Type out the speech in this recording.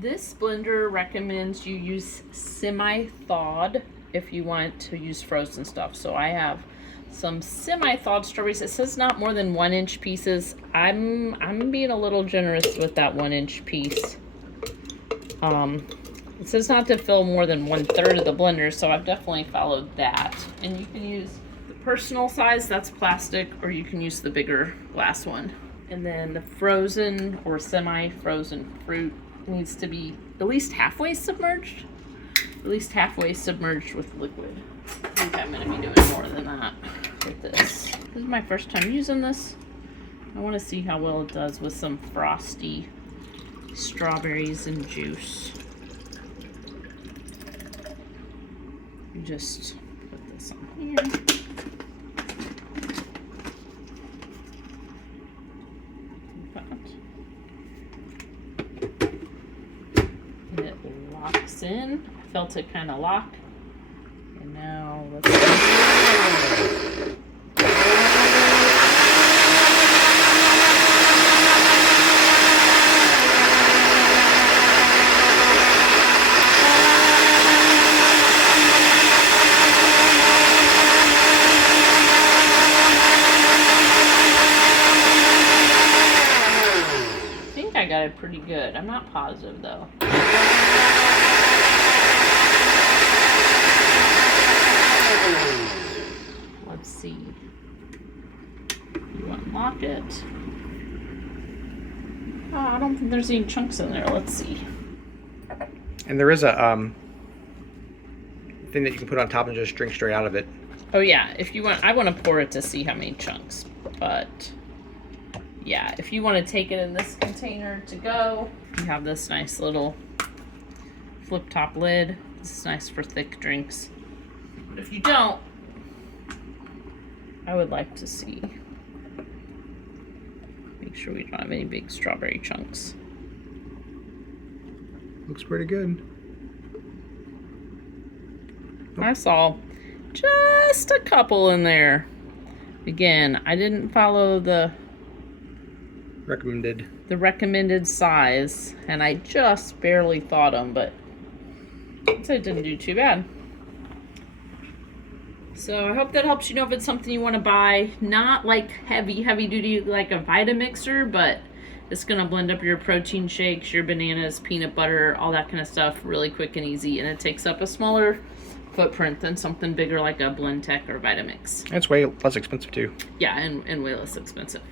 This blender recommends you use semi-thawed if you want to use frozen stuff. So I have some semi-thawed strawberries. It says not more than 1-inch pieces. I'm being a little generous with that 1-inch piece. It says not to fill more than 1/3 of the blender, so I've definitely followed that. And you can use the personal size, that's plastic, or you can use the bigger glass one. And then the frozen or semi-frozen fruit needs to be at least halfway submerged. At least halfway submerged with liquid. I think I'm going to be doing more than that with this. This is my first time using this. I want to see how well it does with some frosty strawberries and juice. You just put this on here. And it locks in. I felt it kind of lock. And now let's see. I got it pretty good. I'm not positive though. Let's see. You unlock it. Oh, I don't think there's any chunks in there. Let's see. And there is a thing that you can put on top and just drink straight out of it. Oh yeah, if you want, I want to pour it to see how many chunks, but yeah, if you want to take it in this container to go, you have this nice little flip top lid. This is nice for thick drinks. But if you don't, I would like to see. Make sure we don't have any big strawberry chunks. Looks pretty good. I saw just a couple in there. Again, I didn't follow the recommended size, and I just barely thawed them, but I'd say it didn't do too bad. So I hope that helps you know if it's something you want to buy. Not like heavy duty like a Vitamixer, but it's gonna blend up your protein shakes, your bananas, peanut butter, all that kind of stuff really quick and easy, and it takes up a smaller footprint than something bigger like a Blend Tech or Vitamix. It's way less expensive too. Yeah, and way less expensive.